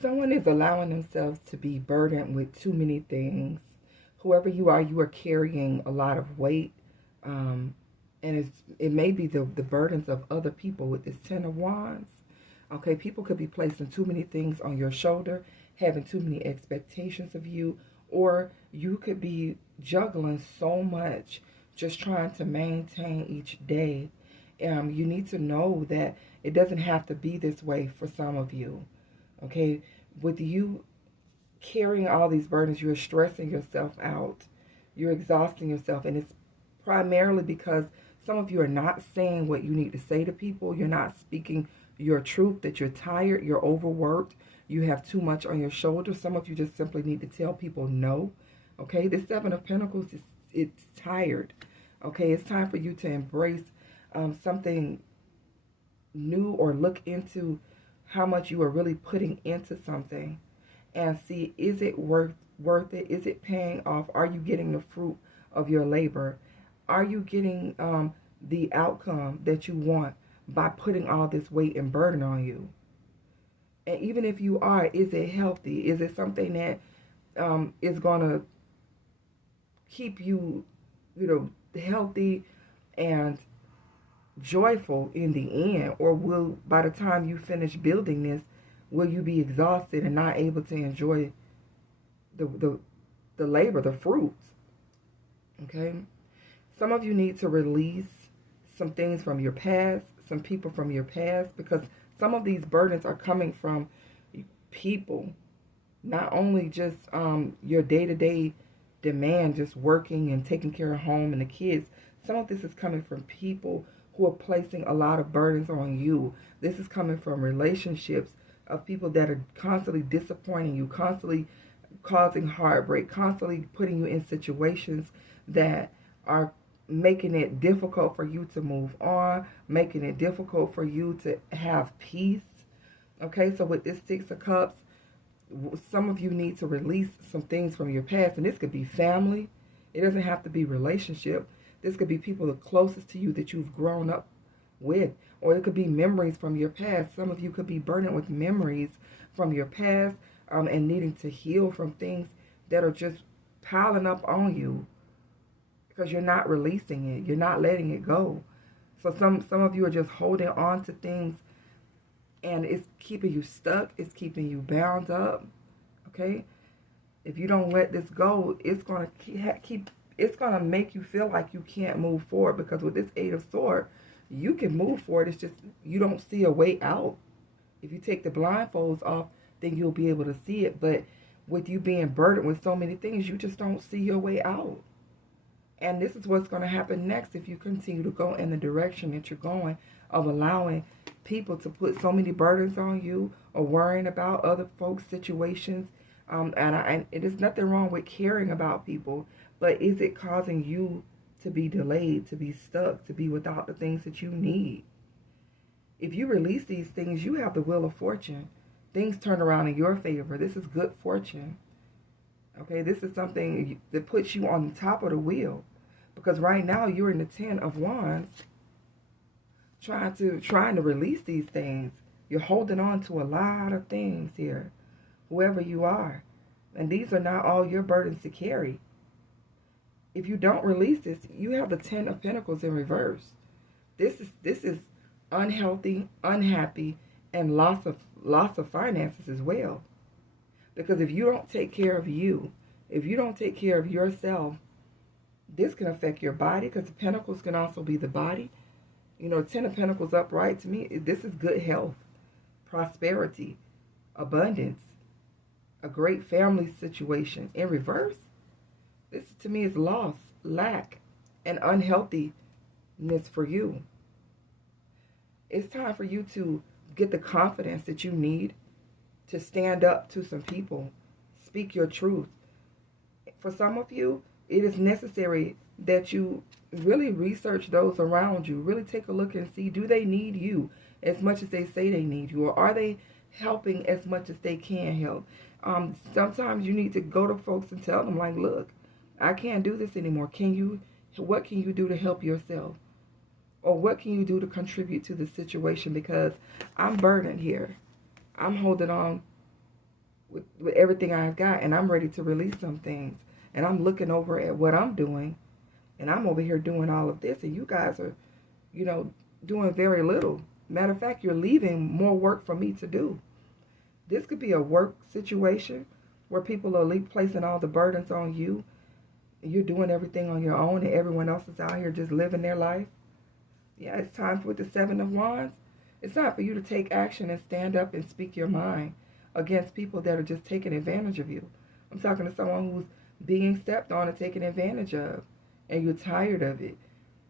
Someone is allowing themselves to be burdened with too many things. Whoever you are carrying a lot of weight. And it may be the burdens of other people with this Ten of Wands. Okay, people could be placing too many things on your shoulder, having too many expectations of you, or you could be juggling so much, just trying to maintain each day. You need to know that it doesn't have to be this way for some of you. Okay, with you carrying all these burdens, you're stressing yourself out, you're exhausting yourself, and it's primarily because some of you are not saying what you need to say to people. You're not speaking your truth, that you're tired, you're overworked, you have too much on your shoulders. Some of you just simply need to tell people no. Okay, this Seven of Pentacles is it's tired. Okay, it's time for you to embrace something new, or look into how much you are really putting into something and see, is it worth it? Is it paying off? Are you getting the fruit of your labor? Are you getting the outcome that you want by putting all this weight and burden on you? And even if you are, is it healthy? Is it something that is going to keep you, healthy and joyful in the end? Or will, by the time you finish building this, will you be exhausted and not able to enjoy the labor, the fruits? Okay? Some of you need to release some things from your past, some people from your past, because some of these burdens are coming from people, not only just your day-to-day demand, just working and taking care of home and the kids. Some of this is coming from people who are placing a lot of burdens on you. This is coming from relationships of people that are constantly disappointing you, constantly causing heartbreak, constantly putting you in situations that are making it difficult for you to move on, making it difficult for you to have peace. Okay, so with this Six of Cups, some of you need to release some things from your past, and this could be family. It doesn't have to be relationship. This could be people the closest to you that you've grown up with, or it could be memories from your past. Some of you could be burdened with memories from your past, and needing to heal from things that are just piling up on you because you're not releasing it. You're not letting it go. So some of you are just holding on to things, and it's keeping you stuck. It's keeping you bound up. Okay? If you don't let this go, it's going to it's going to make you feel like you can't move forward, because with this Eight of Swords, you can move forward. It's just you don't see a way out. If you take the blindfolds off, then you'll be able to see it. But with you being burdened with so many things, you just don't see your way out. And this is what's going to happen next if you continue to go in the direction that you're going, of allowing people to put so many burdens on you, or worrying about other folks' situations. And it is nothing wrong with caring about people, but is it causing you to be delayed, to be stuck, to be without the things that you need? If you release these things, you have the Wheel of Fortune. Things turn around in your favor. This is good fortune. Okay, this is something that puts you on the top of the wheel. Because right now you're in the Ten of Wands, trying to release these things. You're holding on to a lot of things here, whoever you are. And these are not all your burdens to carry. If you don't release this, you have the Ten of Pentacles in reverse. This is unhealthy, unhappy, and loss of finances as well. Because if you don't take care of you, if you don't take care of yourself, this can affect your body, because the Pentacles can also be the body. Ten of Pentacles upright, to me, this is good health, prosperity, abundance, a great family situation. In reverse, this to me is loss, lack, and unhealthiness for you. It's time for you to get the confidence that you need to stand up to some people, speak your truth. For some of you, it is necessary that you really research those around you. Really take a look and see, do they need you as much as they say they need you? Or are they helping as much as they can help? Sometimes you need to go to folks and tell them, like, look, I can't do this anymore. What can you do to help yourself? Or what can you do to contribute to the situation? Because I'm burdened here. I'm holding on with everything I've got, and I'm ready to release some things. And I'm looking over at what I'm doing, and I'm over here doing all of this, and you guys are, doing very little. Matter of fact, you're leaving more work for me to do. This could be a work situation where people are placing all the burdens on you. You're doing everything on your own, and everyone else is out here just living their life. Yeah, it's time for the Seven of Wands. It's time for you to take action and stand up and speak your mind against people that are just taking advantage of you. I'm talking to someone who's being stepped on and taken advantage of, and you're tired of it.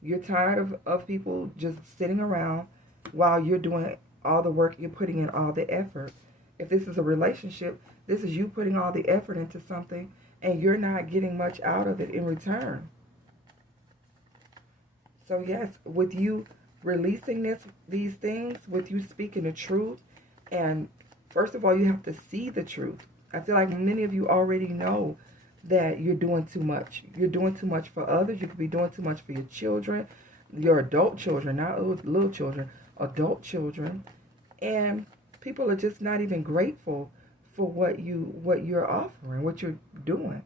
You're tired of people just sitting around while you're doing all the work, you're putting in all the effort. If this is a relationship, this is you putting all the effort into something, and you're not getting much out of it in return. So yes, with you releasing these things, with you speaking the truth, and first of all, you have to see the truth. I feel like many of you already know that you're doing too much. You're doing too much for others. You could be doing too much for your children, your adult children, not little children, adult children. And people are just not even grateful for what you're offering, what you're doing.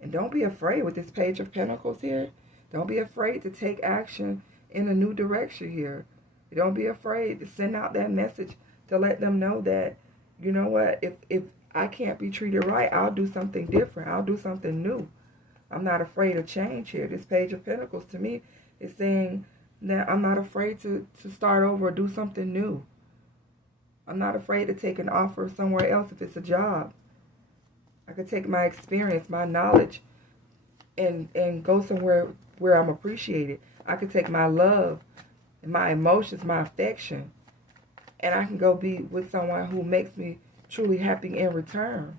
And don't be afraid with this Page of Pentacles here. Don't be afraid to take action in a new direction here. Don't be afraid to send out that message to let them know that, you know what, if I can't be treated right, I'll do something different. I'll do something new. I'm not afraid of change here. This Page of Pentacles to me is saying that I'm not afraid to start over or do something new. I'm not afraid to take an offer somewhere else if it's a job. I could take my experience, my knowledge, and go somewhere where I'm appreciated. I could take my love and my emotions, my affection, and I can go be with someone who makes me truly happy in return.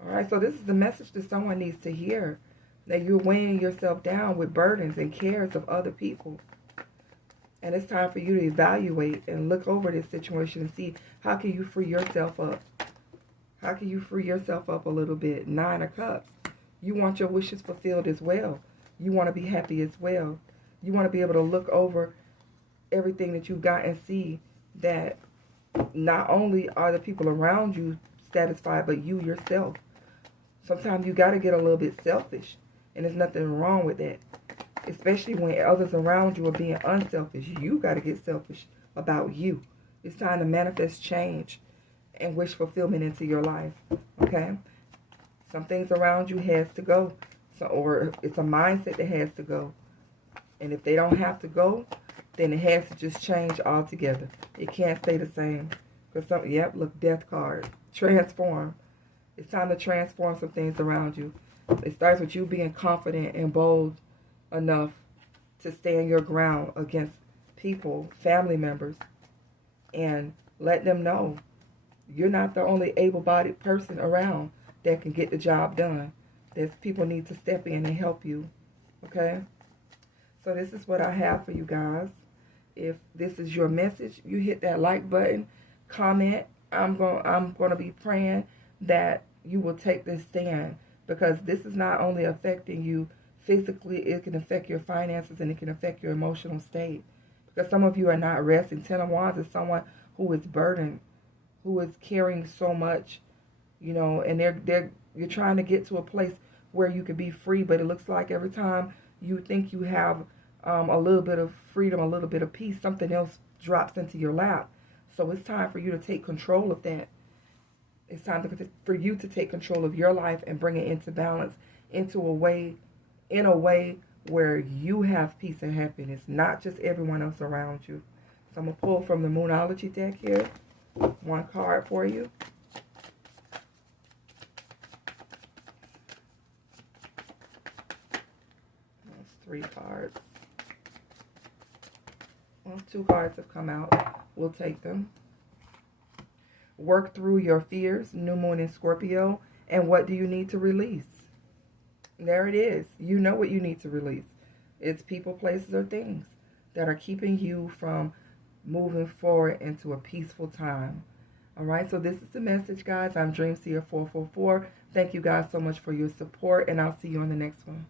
All right, so this is the message that someone needs to hear, that you're weighing yourself down with burdens and cares of other people. And it's time for you to evaluate and look over this situation and see how can you free yourself up. How can you free yourself up a little bit? 9 of Cups. You want your wishes fulfilled as well. You want to be happy as well. You want to be able to look over everything that you've got and see that not only are the people around you satisfied, but you yourself. Sometimes you got to get a little bit selfish, and there's nothing wrong with that. Especially when others around you are being unselfish. You got to get selfish about you. It's time to manifest change and wish fulfillment into your life. Okay? Some things around you has to go. Or it's a mindset that has to go. And if they don't have to go, then it has to just change altogether. It can't stay the same. Because look, Death card. Transform. It's time to transform some things around you. It starts with you being confident and bold enough to stand your ground against people, family members, and let them know you're not the only able-bodied person around that can get the job done. There's people need to step in and help you. Okay? So this is what I have for you guys. If this is your message, you hit that like button, comment. I'm going to be praying that you will take this stand, because this is not only affecting you physically, it can affect your finances and it can affect your emotional state. Because some of you are not resting. 10 of Wands is someone who is burdened, who is carrying so much, and you're trying to get to a place where you can be free, but it looks like every time you think you have a little bit of freedom, a little bit of peace, something else drops into your lap. So it's time for you to take control of that. It's time for you to take control of your life and bring it into balance, in a way where you have peace and happiness, not just everyone else around you. So I'm going to pull from the Moonology deck here, one card for you. That's 3 cards. Well, 2 cards have come out. We'll take them. Work through your fears, New Moon in Scorpio. And what do you need to release? There it is. You know what you need to release. It's people, places, or things that are keeping you from moving forward into a peaceful time. All right, so this is the message, guys. I'm Dreamseer 444. Thank you guys so much for your support, and I'll see you on the next one.